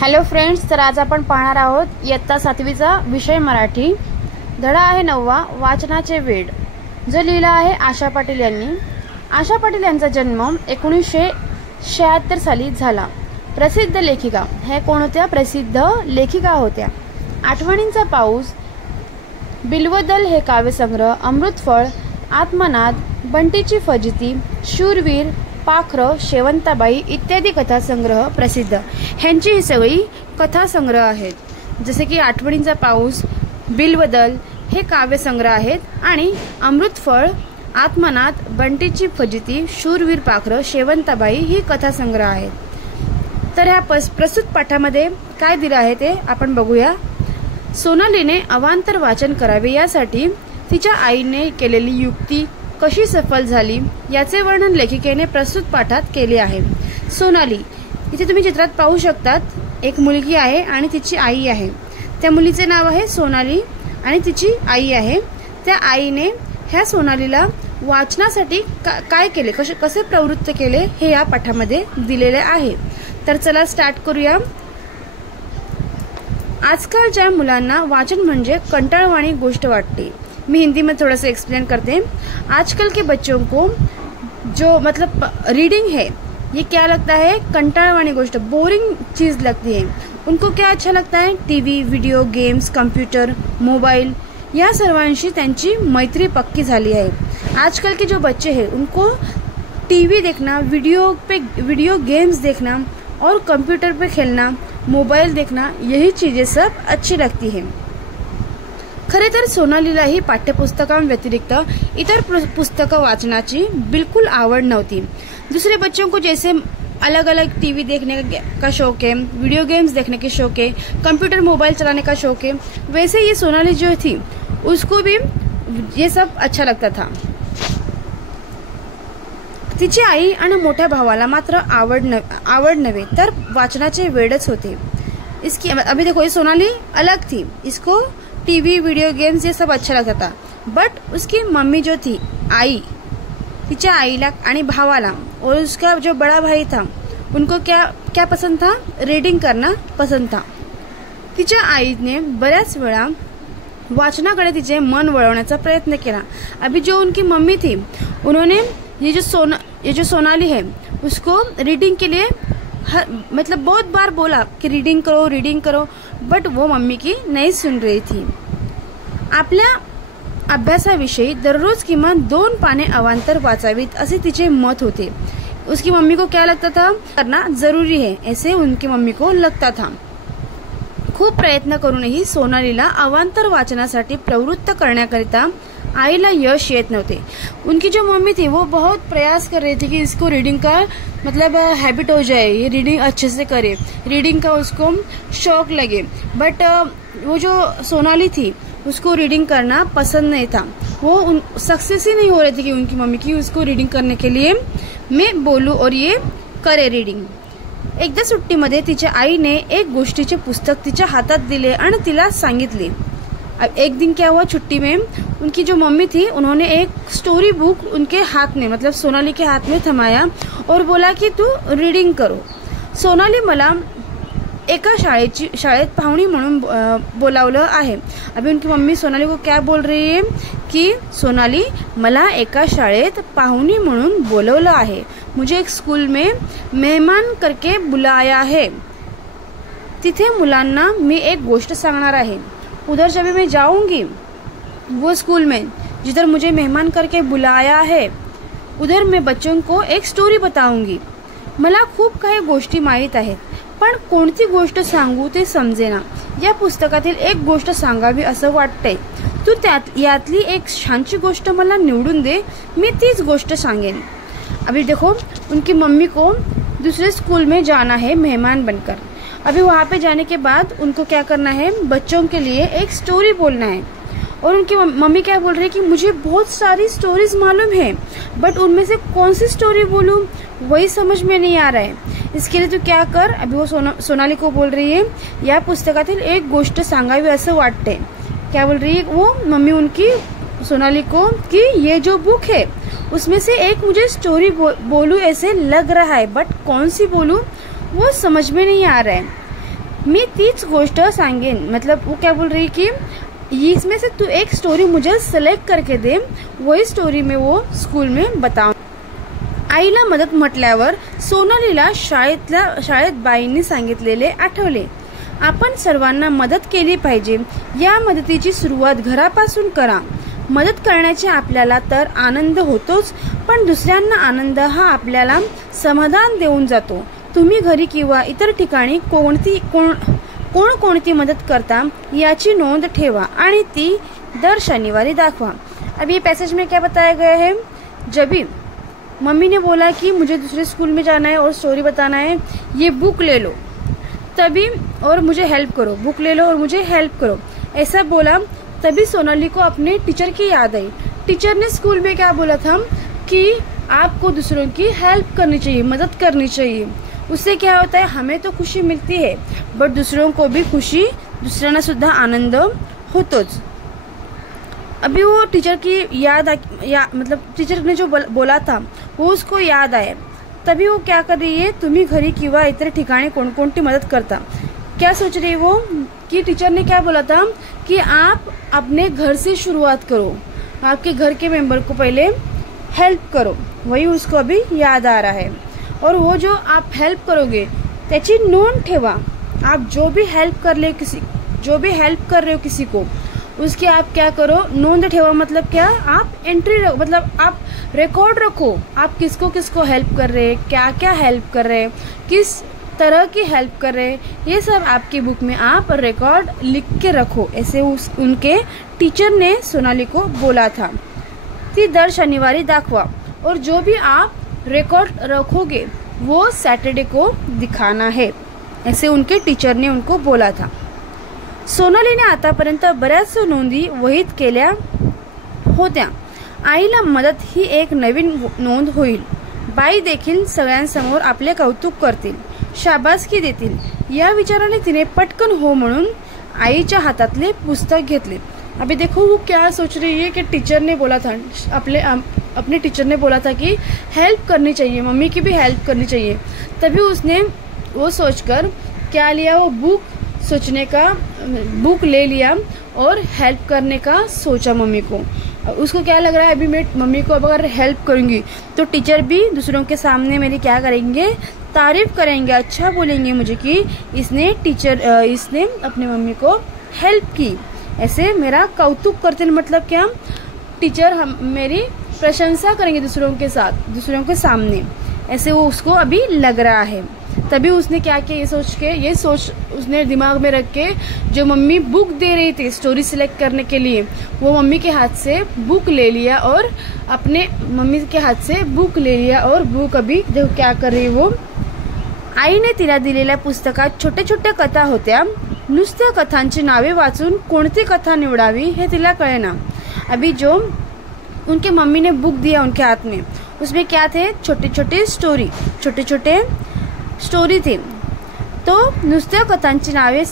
Hello friends, तर आज आपण पाहणार आहोत इयत्ता 7वीचा विषय मराठी. धडा आहे 9वा, वाचनाचे वेड, जो लिहिला आहे आशा पाटील यांनी. आशा पाटील यांचा जन्म 1976 साली झाला. प्रसिद्ध लेखिका. हे कोण होत्या? प्रसिद्ध लेखिका होत्या. आठवणींचा पाऊस, बिल्वदल हे काव्यसंग्रह, अमृतफळ, आत्मनाद, बंटीची फजिती, शूरवीर, पाखरं, शेवंताबाई इत्यादी कथासंग्रह प्रसिद्ध. ह्यांची ही सगळी कथासंग्रह आहेत. जसे की आठवणींचा पाऊस, बिल्वदल हे काव्यसंग्रह आहेत आणि अमृतफळ, आत्मनाद, बंटीची फजिती, शूरवीर, पाखरं, शेवंताबाई ही कथासंग्रह आहेत. तर ह्या प्रस्तुत पाठामध्ये काय दिलं आहे ते आपण बघूया. सोनालीने अवांतर वाचन करावे यासाठी तिच्या आईने केलेली युक्ती कशी सफल झाली याचे वर्णन लेखिकेने प्रस्तुत पाठात केले आहे. सोनाली, इथे तुम्ही चित्रात पाहू शकतात, एक मुलगी आहे आणि तिची आई आहे. त्या मुलीचे नाव आहे सोनाली आणि तिची आई आहे. त्या आईने ह्या सोनालीला वाचनासाठी काय केले, कसे प्रवृत्त केले हे या पाठामध्ये दिलेले आहे. तर चला स्टार्ट करूया. आजकालच्या मुलांना वाचन म्हणजे कंटाळवाणी गोष्ट वाटते. मैं हिंदी में थोड़ा सा एक्सप्लेन करते हैं. आजकल के बच्चों को जो मतलब रीडिंग है ये क्या लगता है? कंटाळवाणी गोष्ट, बोरिंग चीज लगती है. उनको क्या अच्छा लगता है? TV, video games, computer, mobile या सर्वांशी त्यांची मैत्री पक्की झाली आहे. आजकल के जो बच्चे हैं उनको टीवी देखना, वीडियो गेम्स देखना और कंप्यूटर पे खेलना, मोबाइल देखना, यही चीजें सब अच्छी लगती है. खरे तर सोनालीलाही पाठ्यपुस्तकांव्यतिरिक्त इतर पुस्तकं वाचनाची बिल्कुल आवड नव्हती. दूसरे बच्चों को जैसे अलग अलग टीवी देखने का शौक है, वीडियो गेम्स देखने के शौक है, कंप्यूटर मोबाइल चलाने का शौक है, वैसे ये सोनाली जो थी उसको भी ये सब अच्छा लगता था. तिची आई आणि मोठ्या भावाला मात्र आवड नव्हे तर वाचनाचे वेडच होते. इसकी अभी देखो, ये सोनाली अलग थी, इसको टीवी, वीडियो गेम्स ये सब अच्छा लगता था. बट उसकी मम्मी जो थी, आई, तिच्या आईला आणि भावाला और उसका जो बड़ा भाई था उनको क्या पसंद था? रीडिंग करना पसंद था. तिच्या आईने बऱ्याच वेळा वाचनाकडे तिचे मन वळवण्याचा प्रयत्न केला. अभी जो उनकी मम्मी थी उन्होंने ये जो सोनाली है उसको रीडिंग के लिए मतलब बहुत बार बोला कि रीडिंग करो, बट वो मम्मी की नहीं सुन रही थी. आपल्या अभ्यासाविषयी दररोज किमान 2 पाने अवांतर वाचावीत असे तिचे मत होते. उसकी मम्मी को क्या लगता था? करना जरूरी है, ऐसे उनकी मम्मी को लगता था. खूप प्रयत्न करूनही सोनालीला अवांतर वाचनासाठी प्रवृत्त करण्याकरिता आईला यश येत नव्हते. उनकी जो मम्मी थी वो बहुत प्रयास कर रही थी कि इसको रीडिंग का मतलब हैबिट हो जाए, ये रीडिंग अच्छे से करे, रीडिंग का उसको शौक लगे. बट वो जो सोनाली थी उसको रीडिंग करना पसंद नहीं था. वो सक्सेस ही नहीं हो रही थी कि उनकी मम्मी की उसको रीडिंग करने के लिए मैं बोलूं और ये करे रीडिंग. एकदा सुट्टीमध्ये तिच्या आईने एक गोष्टीचे पुस्तक तिच्या हातात दिले आणि तिला सांगितले. एक दिन क्या हुआ, छुट्टी में उनकी जो मम्मी थी उन्होंने एक स्टोरी बुक उनके हाथ में मतलब सोनाली के हाथ में थमाया और बोला कि तू रीडिंग करो. सोनाली, मला एका शाळेत पाहुणी म्हणून बोलावलं आहे. अभी उनकी मम्मी सोनाली को क्या बोल रही है कि सोनाली, मला एका शाळेत पाहुणी म्हणून बोलवलं आहे, मुझे एक स्कूल में मेहमान करके बुलाया है. तिथे मुलांना मी एक गोष्ट सांगणार आहे. उधर जब मैं जाऊंगी वो स्कूल में जिधर मुझे मेहमान करके बुलाया है, उधर मैं बच्चों को एक स्टोरी बताऊंगी. मला खूप काही गोष्टी माहीत आहेत, पण कोणती गोष्ट सांगू ते समजेना. या पुस्तकातील एक गोष्ट सांगावी असं वाटतंय. तू यातली एक छानशी गोष्ट मला निवडून दे, मी तीच गोष्ट सांगेन. अभी देखो, उनकी मम्मी को दूसरे स्कूल में जाना है मेहमान बनकर. अभी वहाँ पे जाने के बाद उनको क्या करना है? बच्चों के लिए एक स्टोरी बोलना है. और उनकी मम्मी क्या बोल रही है कि मुझे बहुत सारी स्टोरीज मालूम है, बट उनमें से कौन सी स्टोरी बोलूं वही समझ में नहीं आ रहा है. इसके लिए तू क्या कर? अभी वो सोनाली को बोल रही है या पुस्तकातील एक गोष्ट सांगावी असं वाटते. क्या बोल रही है वो मम्मी उनकी सोनाली को कि ये जो बुक है उसमें से एक मुझे स्टोरी बोलूं ऐसे लग रहा है, बट कौन सी बोलूं वो समझ में नहीं आ रहा है. मी तीच गोष्ट सांगेन. मतलब वो क्या बोल रही कि इसमें से तू एक स्टोरी मुझे सिलेक्ट करके दे, वही स्टोरी में वो स्कूल में बताऊं. आईला मदत म्हटल्यावर सोनालीला शाळेत बाईंनी सांगितलेले आठवले. आपण सर्वांना मदत केली पाहिजे. या मदतीची सुरुवात घरापासून करा. मदत करण्याचे आपल्याला तर आनंद होतोच, पण दुसऱ्यांना आनंद हा आपल्याला समाधान देऊन जातो. तुम्ही घरी किंवा इतर ठिकाणी कोणती मदत करता याची नोंद ठेवा आणि ती दर शनिवारी दाखवा. अब ये पैसेज में क्या बताया गया है, जब भी मम्मी ने बोला कि मुझे दूसरे स्कूल में जाना है और स्टोरी बताना है, ये बुक ले लो तभी और मुझे हेल्प करो, बुक ले लो और मुझे हेल्प करो, ऐसा बोला. तभी सोनाली को अपने टीचर की याद आई. टीचर ने स्कूल में क्या बोला था कि आपको दूसरों की हेल्प करनी चाहिए, मदद करनी चाहिए. उससे क्या होता है, हमें तो खुशी मिलती है बट दूसरों को भी खुशी, दुसऱ्यांना सुद्धा आनंद होतोच. अभी वो टीचर की मतलब टीचर ने जो बोला था वो उसको याद आया. तभी वो क्या कर रही है, तुम्ही घरी किंवा इतर ठिकाणी कोणकोणती मदत करता. क्या सोच रही है वो कि टीचर ने क्या बोला था कि आप अपने घर से शुरुआत करो, आपके घर के मेंबर को पहले हेल्प करो. वही उसको अभी याद आ रहा है. और वो जो आप हेल्प करोगे त्याची नोंद ठेवा. आप जो भी हेल्प कर रहे हो किसी को, उसकी आप क्या करो, नोंद ठेवा. मतलब क्या, आप एंट्री रखो, मतलब आप रिकॉर्ड रखो. आप किसको किसको हेल्प कर रहे हैं, क्या क्या हेल्प कर रहे हैं, किस तरह की हेल्प कर रहे हैं, ये सब आपकी बुक में आप रिकॉर्ड लिख के रखो. ऐसे उनके टीचर ने सोनाली को बोला था. ती दर शनिवारी दाखवा. और जो भी आप रिकॉर्ड रखोगे वो सैटरडे को दिखाना है, ऐसे उनके टीचर ने उनको बोला था. सोनालीने आतापर्यंत बऱ्याच नोंदी वहीत केल्या होत्या. आईला मदत ही एक नवीन नोंद होईल. बाई देखील सगळ्यांसमोर आपले कौतुक करतील, शाबासकी देतील. या विचाराने तिने पटकन हो म्हणून आईच्या हातातले पुस्तक घेतले. अभी देखो वो क्या सोच रही है कि टीचर ने बोला था, अपने टीचर ने बोला था कि हेल्प करनी चाहिए, मम्मी की भी हेल्प करनी चाहिए. तभी उसने वो सोचकर क्या लिया, वो बुक ले लिया और हेल्प करने का सोचा मम्मी को. उसको क्या लग रहा है, अभी मैं मम्मी को अगर हेल्प करूंगी तो टीचर भी दूसरों के सामने मेरी क्या करेंगे, तारीफ करेंगे, अच्छा बोलेंगे मुझे कि इसने अपने मम्मी को हेल्प की, ऐसे मेरा कौतुक करते. मतलब क्या, टीचर मेरी प्रशंसा करेंगे दूसरों के सामने, ऐसे वो उसको अभी लग रहा है. तभी उसने क्या किया, ये सोच उसने दिमाग में रख के, जो मम्मी बुक दे रही थी स्टोरी सिलेक्ट करने के लिए, वो मम्मी के हाथ से बुक ले लिया और बुक अभी देखो क्या कर रही वो. आईने तिला दिलेल्या पुस्तकात छोट्या छोट्या कथा होत्या. नुसत्या कथांची नावे वाचून कोणती कथा निवडावी हे तिला कळेना. अभी जो उनके मम्मी ने बुक दिया उनके हाथ में, उसमें क्या थे, छोटे छोटे स्टोरी थे. तो नुसत्या कथांची नावे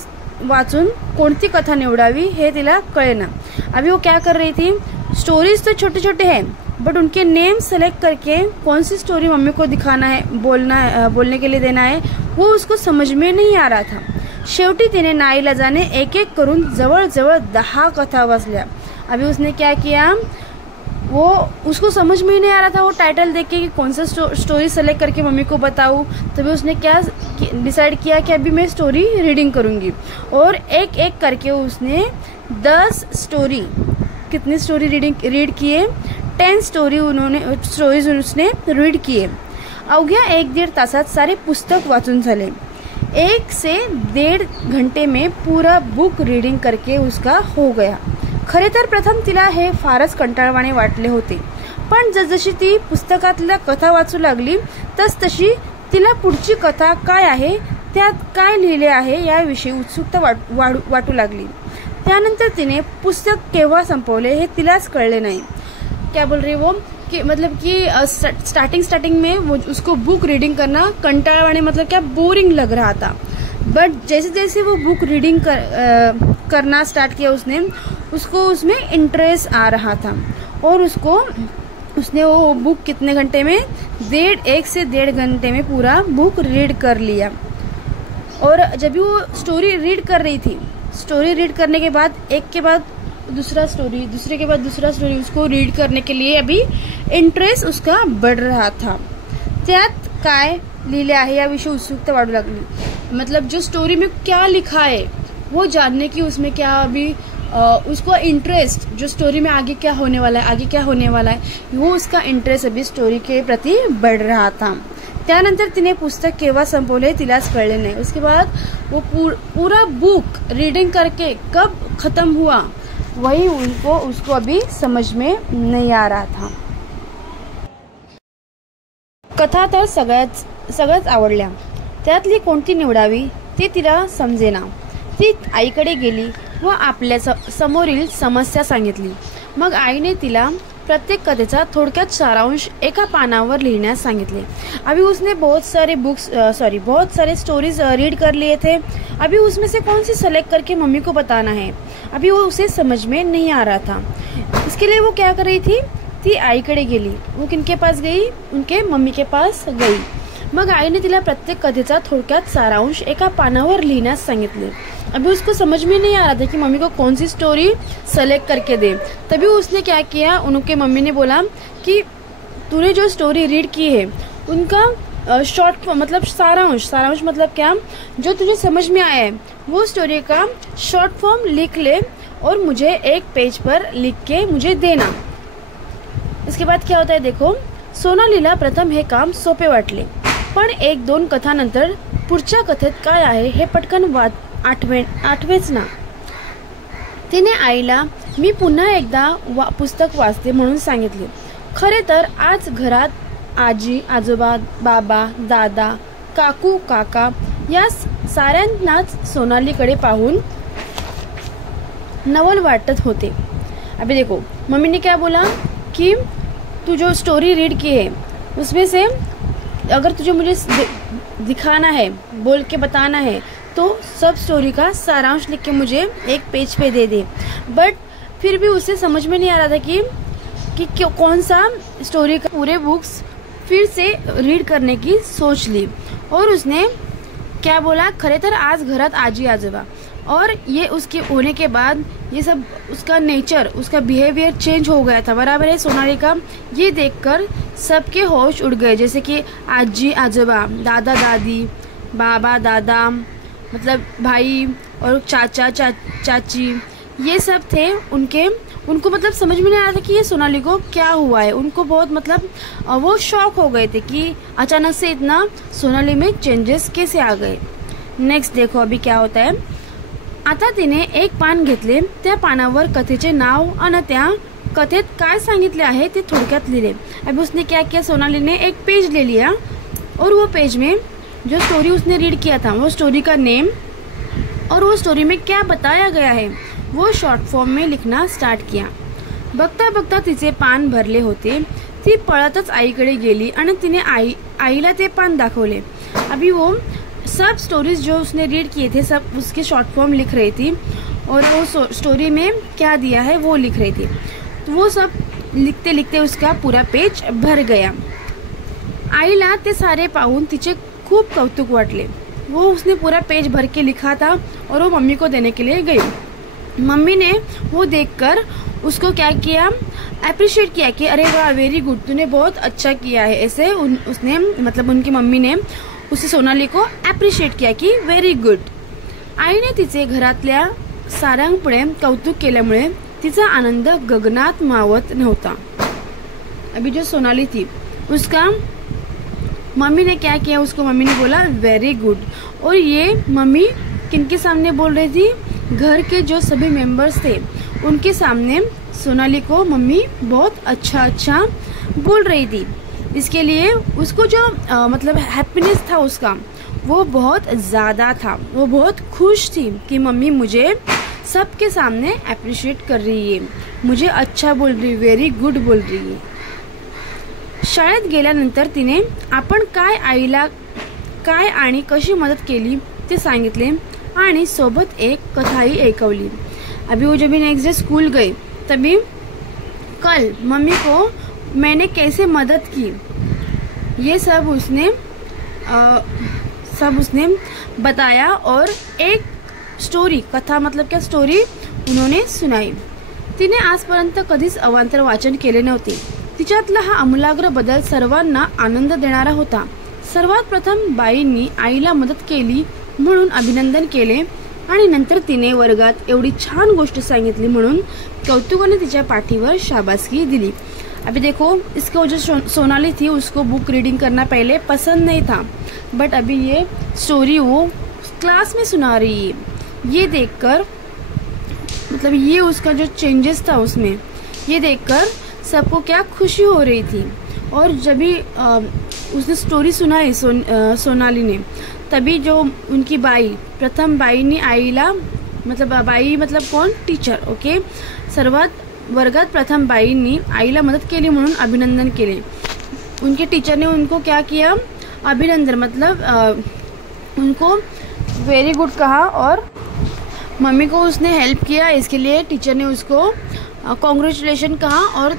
वाचून कोणती कथा निवडावी हे तिला कळेना. अभी वो क्या कर रही थी, स्टोरीज तो छोटे छोटे हैं बट उनके नेम सेलेक्ट करके कौन सी स्टोरी मम्मी को दिखाना है, बोलने के लिए देना है, वो उसको समझ में नहीं आ रहा था. शेवटी तिने नाईलाजाने एक एक करून जवळजवळ 10 कथा वाचल्या. अभी उसने क्या किया, वो उसको समझ में ही नहीं आ रहा था वो टाइटल देख के कि कौन सा स्टोरी सेलेक्ट करके मम्मी को बताऊँ. तभी उसने क्या डिसाइड किया कि अभी मैं स्टोरी रीडिंग करूँगी. और एक एक करके उसने 10 स्टोरी, कितनी स्टोरी रीड किए, 10 स्टोरीज उसने रीड किए. अवघ्या 1-1.5 तासात सारे पुस्तक वाचून झाले. 1 से 1.5 घंटे में पूरा बुक रीडिंग करके उसका हो गया. खरे तर प्रथम तिला हे फारच कंटाळवाणे वाटले होते, पण जसजशी ती पुस्तकातल्या कथा वाचू लागली तसतशी तिला पुढची कथा काय आहे, त्यात काय लिहिले आहे याविषयी उत्सुकता वाटू लागली. त्यानंतर तिने पुस्तक केव्हा संपवले हे तिलाच कळले नाही. क्या बोल रही वो कि मतलब कि स्टार्टिंग में वो उसको बुक रीडिंग करना कंटाळवाणे, मतलब क्या बोरिंग लग रहा था. बट जैसे जैसे वो बुक रीडिंग करना स्टार्ट किया उसको उसमें इंटरेस्ट आ रहा था. और उसने वो बुक कितने घंटे में, 1 से 1.5 घंटे में पूरा बुक रीड कर लिया. और जब भी वो स्टोरी रीड कर रही थी, स्टोरी रीड करने के बाद एक के बाद दूसरा स्टोरी, दूसरे के बाद दूसरा स्टोरी, उसको रीड करने के लिए अभी इंटरेस्ट उसका बढ़ रहा था. त्यात काय लिहिले आहे याविषयी उत्सुकता वाढू लागली. मतलब जो स्टोरी में क्या लिखा है वो जानने की उसमें क्या अभी उसको इंटरेस्ट, जो स्टोरी में आगे क्या होने वाला है, आगे क्या होने वाला है, वो उसका इंटरेस्ट अभी स्टोरी के प्रति बढ़ रहा था. त्यानंतर तिने पुस्तक केव्हा संपवले तिलाच कळले नाही. उसके बाद वो पूरा बुक रीडिंग करके कब खत्म हुआ वही उसको अभी समझ में नहीं आ रहा था. कथा तर सगळ्याच आवडल्या. त्यातली कोणती निवडावी ते तिला समजेना. ती आईकडे गेली व आपल्या समोरील समस्या सांगितली. मग आईने तिला प्रत्येक कथेचा थोडक्यात सारांश एका पानावर लिखण्यास सांगितले. अभी उसने बहुत सारे स्टोरीज रीड कर लिए थे. अभी उसमें से कौन सी सेलेक्ट करके मम्मी को बताना है, अभी वो उसे समझ में नहीं आ रहा था. इसके लिए वो क्या कर रही थी, ती आईकडे गेली. वो किनके पास गई, उनके मम्मी के पास गई. मग आईने तिला प्रत्येक कथेचा थोडक्यात सारांश एका पानावर लिखण्यास सांगितले. अभी उसको समझ में नहीं आ रहा था कि मम्मी को कौन सी स्टोरी सेलेक्ट करके दे. तभी उसने क्या किया, उनके मम्मी ने बोला कि तूने जो स्टोरी रीड की है उनका शॉर्ट मतलब सारांश मतलब क्या, जो तुझे समझ में आया है वो स्टोरी का शॉर्ट फॉर्म लिख ले और मुझे एक पेज पर लिख के मुझे देना. इसके बाद क्या होता है देखो. सोनालीला प्रथम हे काम सोपे वाटले, पण 1-2 कथानंतर पुढच्या कथेत काय आहे हे पटकन आठवेच ना. तिने आईला मी पुन्हा एकदा पुस्तक वाचते म्हणून सांगितले. खरे तर आज घरात आजी आजोबा, बाबा, दादा, काकू, काका या साऱ्यांनाच सोनालीकडे पाहून नवल वाटत होते. अभी देखो मम्मी ने क्या बोला कि तू जो स्टोरी रीड की है उसमें से अगर तुझे मुझे दिखाना है, बोल के बताना है, तो सब स्टोरी का सारांश लिख के मुझे एक page pay they they. But फिर भी उसे समझ में नहीं आ रहा था कि कौन सा स्टोरी का पूरे बुक्स फिर से रीड करने की सोच ली. और उसने क्या बोला, खरे तर आज घरात आजी आजोबा, और ये उसके होने के बाद ये सब उसका नेचर, उसका बिहेवियर चेंज हो गया था. बराबर है सोनाली का. ये देखकर सबके होश उड़ गए. जैसे कि आजी आजोबा, दादा दादी, बाबा दादा, मतलब भाई और चाचा चाची, ये सब थे. उनको मतलब समझ में नहीं आ रहा था कि ये सोनाली को क्या हुआ है. उनको बहुत मतलब वो शॉक हो गए थे कि अचानक से इतना सोनाली में चेंजेस कैसे आ गए. नेक्स्ट देखो अभी क्या होता है. आता तिने एक पान घेतले. त्या पानावर कथेचे नाव आणि त्या कथेत काय सांगितले आहे ते थोडक्यात लिहिले. अभी उसने क्या किया, सोनाली ने एक पेज ले लिया और वो पेज में जो स्टोरी उसने रीड किया था वो स्टोरी का नेम और वो स्टोरी में क्या बताया गया है वो शॉर्ट फॉर्म में लिखना स्टार्ट किया. बघता बघता तिचे पान भरले होते. ती पळतच आईकडे गेली आणि तिने आईला ते पान दाखवले. अभी वो सब स्टोरीज जो उसने रीड किए थे सब उसके शॉर्ट फॉर्म लिख रही थी और वो स्टोरी में क्या दिया है वो लिख रही थी. तो वो सब लिखते लिखते उसका पूरा पेज भर गया. आईला ते सारे पाहून तिचे खूब कौतुक वाटले. वो उसने पूरा पेज भर के लिखा था और वो मम्मी को देने के लिए गई. मम्मी ने वो देखकर उसको क्या किया, अप्रिशिएट किया कि अरे वाह वेरी गुड, तूने बहुत अच्छा किया है. ऐसे उसने मतलब उनकी मम्मी ने उसे सोनाली को अप्रिशिएट किया की व्हेरी गुड. आईने तिचे घरातल्या साऱ्यांपुढे कौतुक केल्यामुळे तिचा आनंद गगनात मावत नव्हता. अभी जो सोनाली थी उसका मम्मी ने क्या किया, उसको मम्मी ने बोला वेरी गुड. और ये मम्मी किनके सामने बोल रही थी, घर के जो सभी मेंबर्स थे उनके सामने सोनाली को मम्मी बहुत अच्छा बोल रही थी. इसके लिए उसको जो मतलब हैप्पीनेस था उसका वो बहुत ज़्यादा था. वो बहुत खुश थी कि मम्मी मुझे सबके सामने अप्रिशिएट कर रही है, मुझे अच्छा बोल रही, वेरी गुड बोल रही है. शाळेत गेल्यानंतर तिने आपण आईला काय आणि कशी मदत केली ते सांगितले आणि सोबत एक कथाही ऐकवली. अभी वो जब नेक्स्ट डे स्कूल गई तभी कल मम्मी को मैंने कैसे मदद की ये सब उसने सब उसने बताया और एक स्टोरी, कथा मतलब क्या स्टोरी उन्होंने सुनाई. तिने आजपर्यंत कधीच अवांतर वाचन केले नव्हते. तिच्यातला हा आमूलाग्र बदल सर्वांना आनंद देणारा होता. सर्वात प्रथम बाईंनी आईला मदत केली म्हणून अभिनंदन केले आणि नंतर तिने वर्गात एवढी छान गोष्ट सांगितली म्हणून कौतुकाने तिच्या पाठीवर शाबासकी दिली. अभी देखो, इसको जो सोनाली थी उसको बुक रीडिंग करना पहले पसंद नहीं था, बट अभी ये स्टोरी वो क्लास में सुना रही है. ये देखकर मतलब ये उसका जो चेंजेस था उसमें, ये देखकर सबको क्या खुशी हो रही थी. और जब भी उसने स्टोरी सुनाई सोनाली ने, तभी जो उनकी बाई, प्रथम बाईंनी आईला, मतलब बाई मतलब कौन, टीचर. ओके, सर्वात वर्गात प्रथम बाईंनी आईला मदत केली म्हणून अभिनंदन केले. उनके टीचर ने उनको क्या किया, अभिनंदन मतलब उनको वेरी गुड कहा और मम्मी को उसने हेल्प किया, इसके लिए टीचर ने उसको कॉन्ग्रेचुलेशन कहा. और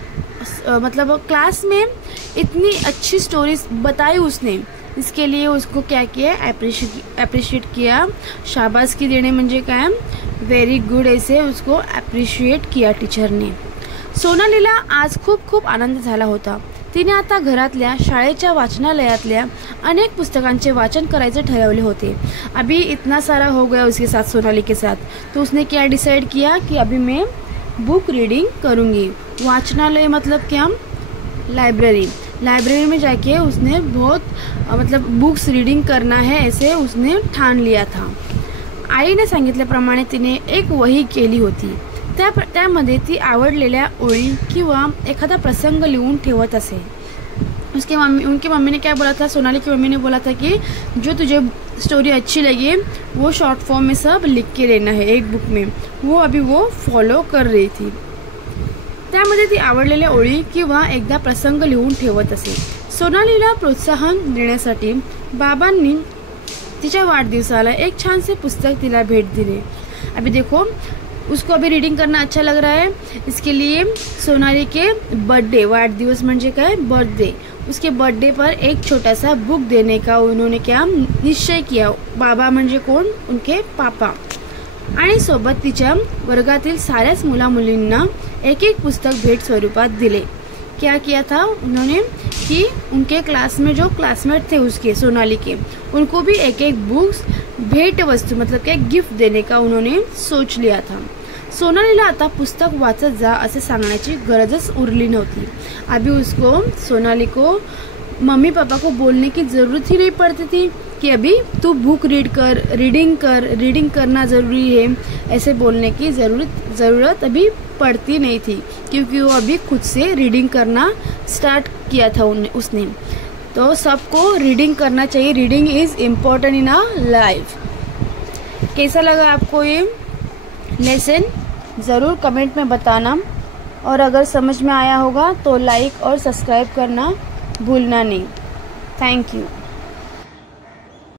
मतलब क्लास में इतनी अच्छी स्टोरीज बताई उसने, इसके लिए उसको क्या किया, अप्रिशिएट किया. शाबासकी देणे म्हणजे काय, व्हेरी गुड, ऐसे उसको अप्रिशिएट किया टीचरने. सोनालीला आज खूप खूप आनंद झाला होता. तिने आता घरातल्या, शाळेच्या वाचनालयातल्या अनेक पुस्तकांचे वाचन करायचे ठरवले होते. अभी इतना सारा हो गया उसके साथ, सोनाली के साथ. तो उसने क्या डिसाइड किया कि अभी मैं बुक रीडिंग करूँगी. वाचनालय मतलब क्या, लाइब्रेरी. लाइब्रेरी में जाके उसने बहुत मतलब बुक्स रीडिंग करना है, ऐसे उसने ठान लिया था. आईने सांगितल्याप्रमाणे तिने एक वही केली होती. त्यामध्ये ती आवडलेल्या ओळी किंवा एखादा प्रसंग लिहून ठेवत असे. उनकी मम्मी ने क्या बोला था, सोनाली की मम्मी ने बोला था कि जो तुझे स्टोरी अच्छी लगी वो शॉर्ट फॉर्म में सब लिख के लेना है एक बुक में. वो अभी वो फॉलो कर रही थी. त्यामध्ये ती आवडलेल्या ओळी किंवा एकदा प्रसंग लिहून ठेवत असे. सोनालीला प्रोत्साहन देण्यासाठी बाबांनी तिच्या वाढदिवसाला एक छान से पुस्तक तिला भेट दिले. अभी देखो, उसको अभी रीडिंग करना अच्छा लग रहा है, इसके लिए सोनाली के बर्थडे, वाढदिवस म्हणजे काय, बर्थडे, उसके बर्थडे पर एक छोटा सा बुक देने का उन्होंने क्या निश्चय किया. बाबा म्हणजे कोण, उनके पापा. आणि सोबत तिच्या वर्गातील साऱ्याच मुला मुलींना एक एक पुस्तक भेट स्वरूपात दिले. क्या किया था उन्होंने कि उनके क्लास में जो क्लासमेट थे उसके, सोनाली के, उनको भी एक एक बुक्स भेट वस्तू मतलब क्या गिफ्ट देने का उन्होंने सोच लिया था. सोनालीला आता पुस्तक वाचत जा असे सांगण्याची गरजच उरली नव्हती. अभी उसको, सोनाली को मम्मी पापा को बोलने की ज़रूरत ही नहीं पड़ती थी कि अभी तू बुक रीडिंग करना ज़रूरी है, ऐसे बोलने की ज़रूरत अभी पड़ती नहीं थी, क्योंकि वो अभी खुद से रीडिंग करना स्टार्ट किया था उसने. तो सबको रीडिंग करना चाहिए. Reading is important in our life. कैसा लगा आपको ये लेसन, ज़रूर कमेंट में बताना. और अगर समझ में आया होगा तो लाइक और सब्सक्राइब करना भूलना नहीं. Thank you.